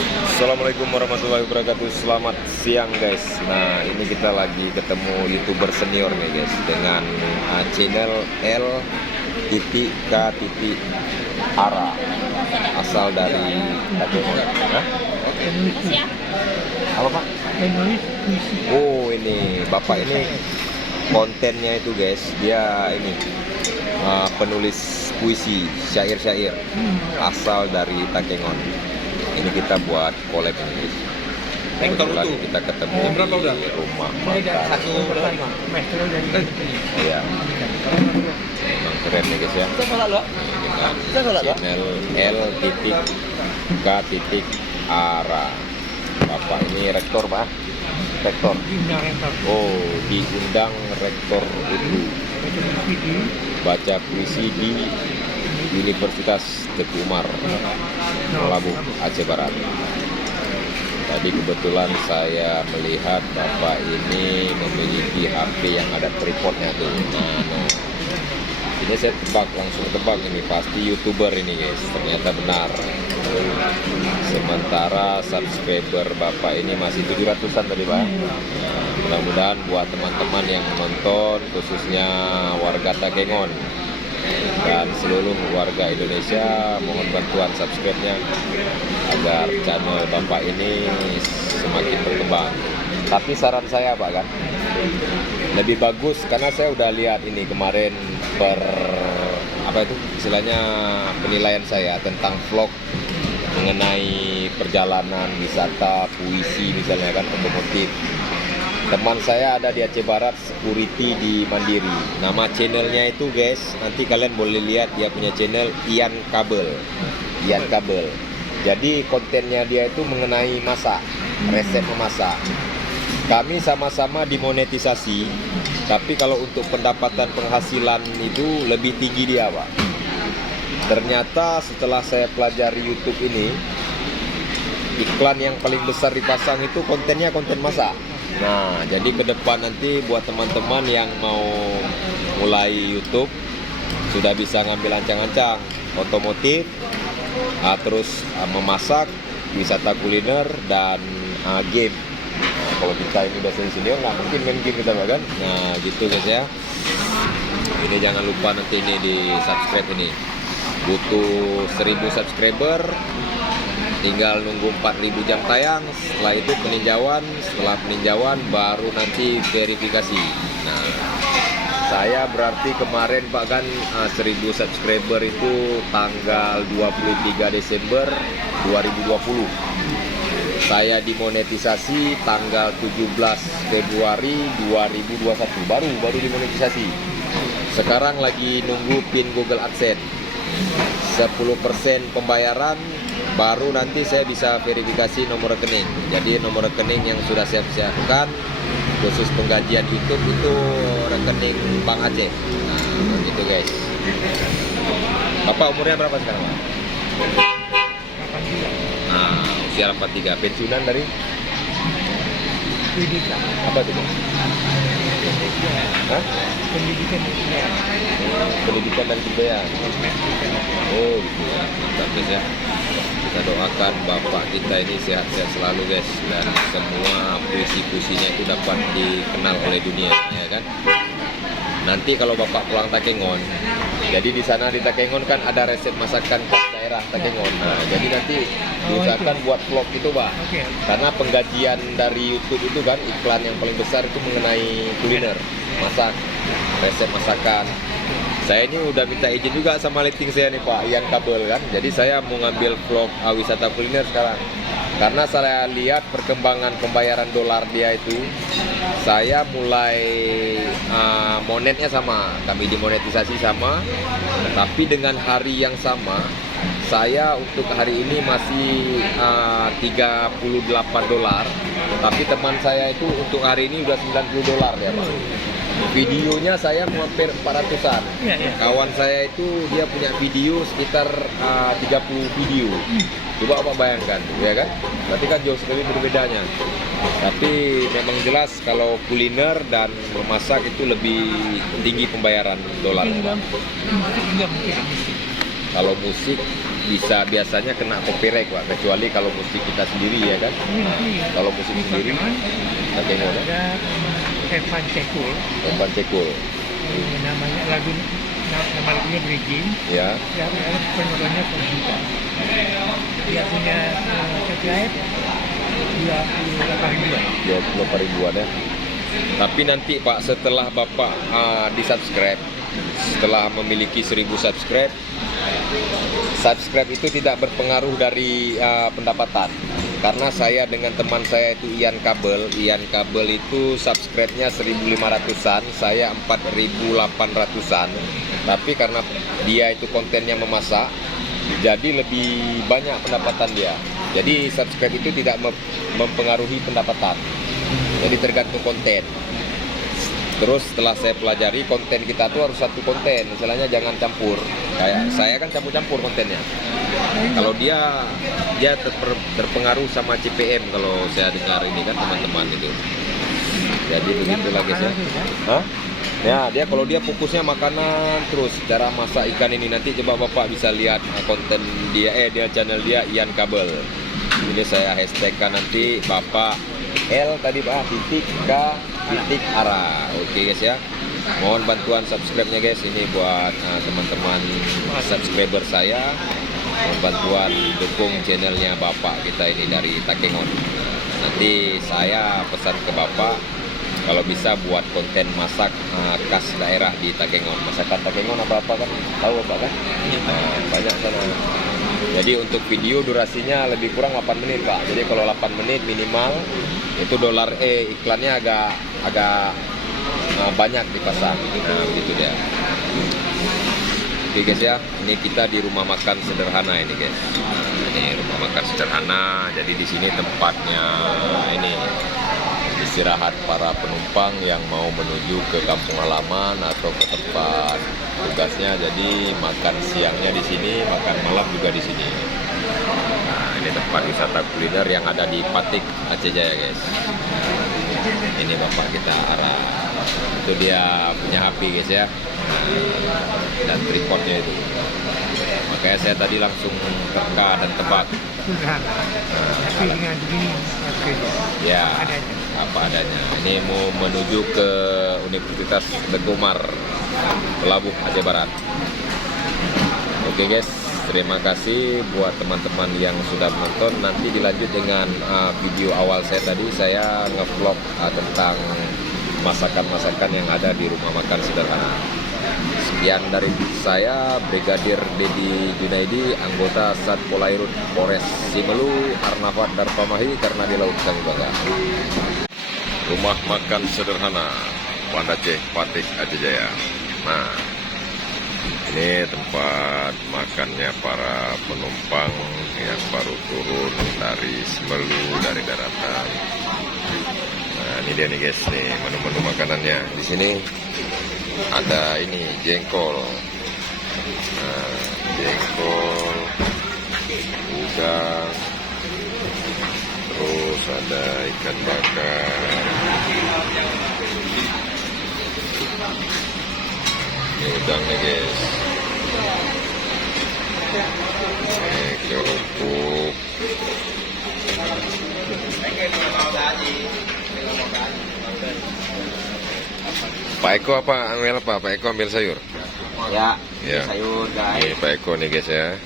Assalamualaikum warahmatullahi wabarakatuh. Selamat siang guys. Nah, ini kita lagi ketemu YouTuber senior nih guys, dengan channel L.K.Ara, asal dari Takengon. Hah? Apa Pak? Oh, ini Bapak ini kontennya itu guys, dia ini penulis puisi, syair-syair, asal dari Takengon. Ini kita buat collab ini guys. Kebetulan kita ketemu di rumah makan. Iya, memang keren nih guys ya. Dengan channel L.K.Ara. Bapak ini rektor Pak? Rektor. Oh, diundang rektor itu baca puisi di Universitas Teguh Umar, Labuh, Aceh Barat. Tadi kebetulan saya melihat Bapak ini memiliki HP yang ada tripodnya tuh. Nah, ini saya langsung tebak ini pasti YouTuber ini guys. Ternyata benar. Sementara subscriber Bapak ini masih 700-an tadi Pak. Nah, mudah-mudahan buat teman-teman yang menonton, khususnya warga Takengon dan seluruh warga Indonesia, mohon bantuan subscribe-nya agar channel Bapak ini semakin berkembang. Tapi saran saya Pak kan, lebih bagus karena saya udah lihat ini kemarin istilahnya penilaian saya tentang vlog mengenai perjalanan wisata puisi misalnya kan, otomotif. Teman saya ada di Aceh Barat, security di Mandiri. Nama channelnya itu guys, nanti kalian boleh lihat dia punya channel Ian Kabel. Jadi kontennya dia itu mengenai masak, resep memasak. Kami sama-sama dimonetisasi, tapi kalau untuk pendapatan penghasilan itu lebih tinggi dia Pak. Ternyata setelah saya pelajari YouTube ini, iklan yang paling besar dipasang itu kontennya konten masak. Nah, jadi ke depan nanti buat teman-teman yang mau mulai YouTube sudah bisa ngambil ancang-ancang otomotif, terus memasak, wisata kuliner, dan game. Nah, kalau kita ini udah senior nggak mungkin main game kita kan. Nah, gitu guys ya. Ini jangan lupa nanti ini di subscribe ini. Butuh 1000 subscriber. Tinggal nunggu 4000 jam tayang. Setelah itu peninjauan. Setelah peninjauan baru nanti verifikasi. Nah, saya berarti kemarin Pak kan 1000 subscriber itu tanggal 23 Desember 2020. Saya dimonetisasi tanggal 17 Februari 2021. Baru dimonetisasi. Sekarang lagi nunggu PIN Google AdSense. 10% pembayaran, baru nanti saya bisa verifikasi nomor rekening. Jadi nomor rekening yang sudah saya siapkan khusus penggajian YouTube itu rekening Bank Aceh. Nah, gitu guys. Bapak umurnya berapa sekarang Pak? Nah, usia 83. Pensiunan dari? Pendidikan. Apa itu Pak? Hah? Pendidikan Pendidikan dan kebudayaan. Oh gitu ya, mantap guys ya. Kita doakan Bapak kita ini sehat-sehat selalu guys, dan semua puisi-puisinya itu dapat dikenal oleh dunia ya kan. Nanti kalau Bapak pulang Takengon, jadi di sana di Takengon kan ada resep masakan khas daerah Takengon. Nah, jadi nanti diusahakan buat vlog itu Pak. Karena penggajian dari YouTube itu kan iklan yang paling besar itu mengenai kuliner, masak, resep masakan. Saya ini udah minta izin juga sama lighting saya nih Pak, Ian Kabel kan. Jadi saya mau ngambil vlog wisata kuliner sekarang. Karena saya lihat perkembangan pembayaran dolar dia itu, saya mulai monetnya sama, kami dimonetisasi sama, tapi dengan hari yang sama, saya untuk hari ini masih $38, tapi teman saya itu untuk hari ini udah $90 ya Pak. Videonya saya hampir 400-an. Kawan saya itu dia punya video sekitar 30 video. Coba Bapak bayangkan, ya kan? Berarti kan jauh sekali berbedanya. Tapi memang jelas kalau kuliner dan memasak itu lebih tinggi pembayaran dolar. Musik juga mungkin. Kalau musik bisa biasanya kena copyright Pak, kecuali kalau musik kita sendiri ya kan. Kalau musik sendiri Takengon ya. Ada Evan Cekul. Evan Cekul. Namanya nama lagunya Bridging. Ya. Yang penontonnya Komputer. Dia punya subscribe 28 ribuan. 28 ribuan ya. Tapi nanti Pak, setelah Bapak di subscribe, setelah memiliki 1000 subscribe itu tidak berpengaruh dari pendapatan. Karena saya dengan teman saya itu Ian Kabel itu subscribe-nya 1500-an, saya 4800-an. Tapi karena dia itu kontennya memasak, jadi lebih banyak pendapatan dia. Jadi subscribe itu tidak mempengaruhi pendapatan. Jadi tergantung konten. Terus setelah saya pelajari, konten kita tuh harus satu konten. Misalnya jangan campur. Kayak saya kan campur-campur kontennya. Kalau dia terpengaruh sama CPM kalau saya dengar ini kan teman-teman itu. Jadi begitulah guys ya. Hah? Ya, kalau dia fokusnya makanan terus cara masak ikan ini, nanti coba Bapak bisa lihat konten dia channel dia Ian Kabel. Jadi saya hashtagkan nanti Bapak L tadi Pak titik K titik arah. Oke guys ya. Mohon bantuan subscribe-nya guys. Ini buat teman-teman subscriber saya. Mohon bantuan dukung channelnya Bapak kita ini dari Takengon. Nanti saya pesan ke Bapak kalau bisa buat konten masak khas daerah di Takengon. Masakan Takengon apa-apa kan? Tahu Bapak kan? Banyak sana. Jadi untuk video durasinya lebih kurang 8 menit Pak. Jadi kalau 8 menit minimal itu iklannya agak banyak dipasang. Nah, begitu dia. Oke guys ya, ini kita di rumah makan sederhana ini guys. Ini rumah makan sederhana. Jadi di sini tempatnya ini istirahat para penumpang yang mau menuju ke kampung halaman atau ke tempat tugasnya. Jadi makan siangnya di sini, makan malam juga di sini. Nah, ini tempat wisata kuliner yang ada di Patik, Aceh Jaya guys. Ini Bapak kita arah. Itu dia punya HP guys ya. Dan tripodnya itu. Makanya saya tadi langsung terka dan tebak. Tapi dengan begini, ya, apa adanya. Ini mau menuju ke Universitas Teguh Umar, Pelabuh Aceh Barat. Oke guys, terima kasih buat teman-teman yang sudah menonton. Nanti dilanjut dengan video awal saya tadi. Saya ngevlog tentang masakan-masakan yang ada di rumah makan sederhana. Sekian dari saya, Brigadir Dedi Junaidi, anggota Satpolairut Polres Simelu, Arnafat Darpamahi, karena di laut kami bangga. Rumah makan sederhana Banda Aceh, Patik, Aceh Jaya. Nah, ini tempat makannya para penumpang yang baru turun dari Simelu, dari daratan. Nah, ini dia nih guys, nih menu-menu makanannya. Di sini ada ini jengkol, jengkol, udang, terus ada ikan bakar. Ini udangnya guys. Ini kerupuk. Pak Eko ambil apa? Pak Eko ambil sayur? Ya, Ya. sayur guys. Ini Pak Eko nih guys ya.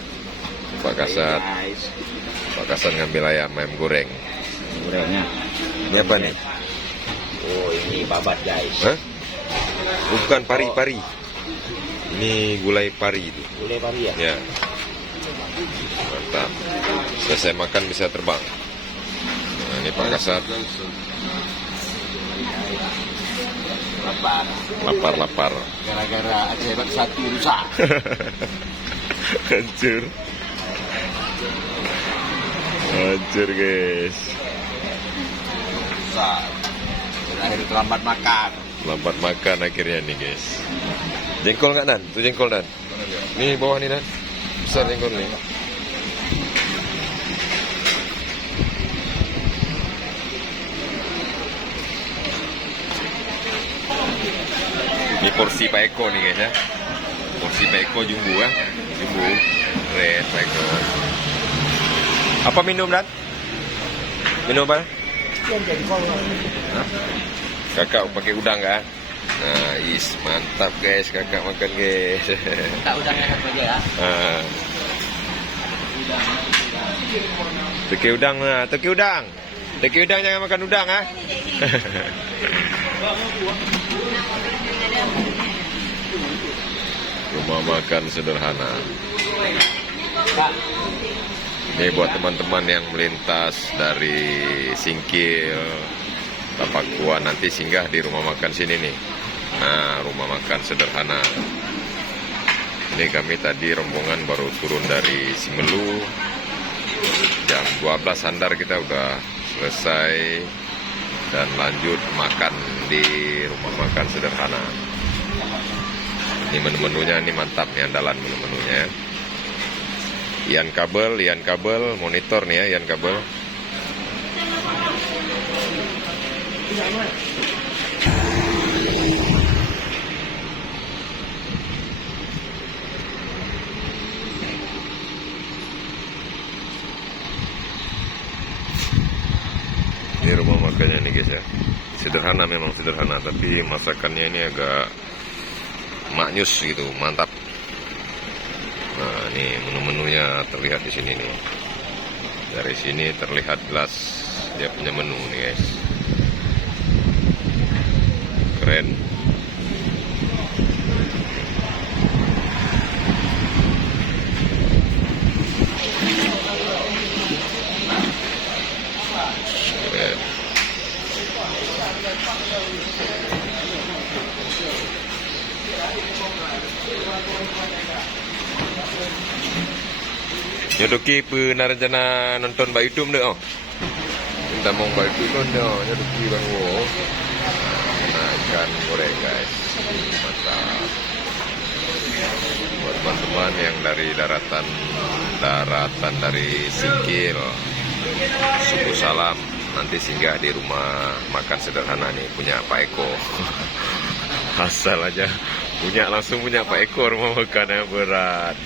Pak Kasat. Pak Kasat ngambil ayam goreng. Gorengnya. Ini apa nih? Oh, ini babat guys. Hah? Bukan pari-pari. Ini gulai pari itu. Gulai pari ya? Ya. Mantap. Selesai makan bisa terbang. Nah, ini Pak Kasat. Lapar. Gara-gara Aceh satu rusak. Hancur guys. Rusak. Berakhir terlambat makan. Lambat makan akhirnya nih guys. Jengkol nggak Dan? Tuh jengkol Dan. Nih bawah nih Dan. Besar jengkol nih. Ini porsi Pak Eko nih guys ya. Porsi Pak Eko jumbo ya. Jumbo. Keren, bagus. Apa minum, Dan? Minum apa? Yang jadi kolong. Hah? Kakak pakai udang kan? Nah, mantap guys, kakak makan guys. Tak udangnya satu aja ya. Ah. Teki udang lah, teki udang. Teki udang jangan makan udang ah. Rumah makan sederhana. Ini buat teman-teman yang melintas dari Singkil, Tapakuan, nanti singgah di rumah makan sini nih. Nah, rumah makan sederhana. Ini kami tadi rombongan baru turun dari Simelu. Jam 12 sandar kita udah selesai dan lanjut makan di rumah makan sederhana. Ini menu-menunya ini mantap nih, andalan menu-menunya. Ian kabel, monitor nih ya, Ian kabel. Ini rumah makannya nih guys ya. Sederhana, memang sederhana, tapi masakannya ini agak maknyus gitu, mantap. Nah, ini menu-menunya terlihat di sini nih. Dari sini terlihat jelas dia punya menu nih guys. Keren. Keren. Nyodoki penarencana nonton Mbak Idum deh oh. Minta mau Mbak Idum deh oh, nyodoki Bang Wo. Nah, ikan goreng guys. Mantap. Buat teman-teman yang dari daratan dari Singkil, suku Salam, nanti singgah di rumah makan sederhana nih punya Pak Eko. Asal aja punya, langsung punya Pak Eko rumah makannya berat.